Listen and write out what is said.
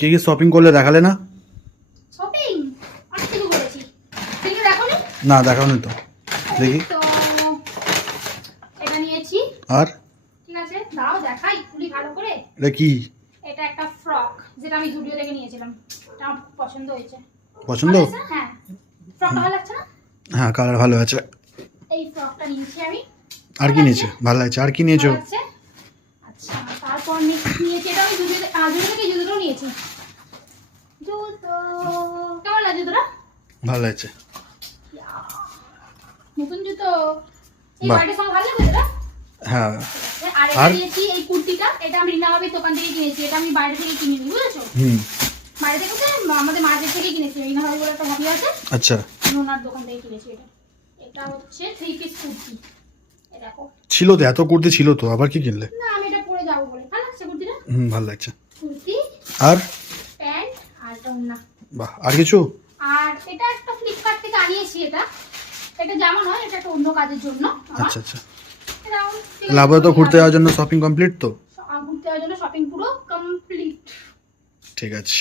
কি কি শপিং করলে দেখালে না? শপিং অনেক কিছু করেছি, সেগুলো দেখোনি? না দেখাওনি তো, দেখি। তো এটা নিয়েছি। আর ঠিক আছে, দাও দেখাই খুলি ভালো করে। এটা কি? এটা একটা ফ্রক, যেটা আমি জুডিও থেকে নিয়েছিলাম। এটা আমার খুব পছন্দ হয়েছে। পছন্দ? ভালো লাগছে? হ্যাঁ, ফ্রকটা ভালো লাগছে না? হ্যাঁ, কালার ভালো আছে। এই ফ্রকটা নিয়েছি আমি। আর কি নিয়েছে? ভালো লাগছে। আর কি নিয়েছো? ভালো লাগছে। আচ্ছা, তারপর নিয়েছি এটা আমি জুডিও থেকে জুতোটাও নিয়েছি। জুতো কেমন লাগে? জুতোটা ভালো লাগছে। নতুন জুতো, এই বাহ। বাড়ির সঙ্গে ভালো লাগে এটা। হ্যাঁ। আর এটা আর নিয়েছি এই কুর্তিটা, এটা আমি রিনা ভাবির দোকান থেকে কিনেছি। এটা আমি বাইরে থেকে কিনিনি, বুঝেছো? বাইরে থেকে তো আমাদের মার্কেট থেকে কিনেছি। রিনা ভাবি বলে একটা ভাবি আছে, আচ্ছা। ওনার দোকান থেকে কিনেছি এটা। এটা হচ্ছে 3 পিস কুর্তি। এই দেখো। ছিল তো, এত কুর্তি ছিল তো, আবার কি কিনলে? না, আমি এটা পরে যাবো বলে। ভালো লাগছে কুর্তিটা? ভালো লাগছে। কুর্তি, আর প্যান্ট আর ওড়না। বাহ, আর কিছু? আর এটা একটা ফ্লিপকার্ট থেকে আনিয়েছি। এটা যেমন হয়, এটা একটা অন্য কাজের জন্য আমার। আচ্ছা আচ্ছা। এটাও ঠিক আছে, লাভ তো ঘুরতে যাওয়ার জন্য শপিং কমপ্লিট তো? ঘুরতে যাওয়ার জন্য শপিং পুরো কমপ্লিট। ঠিক আছে।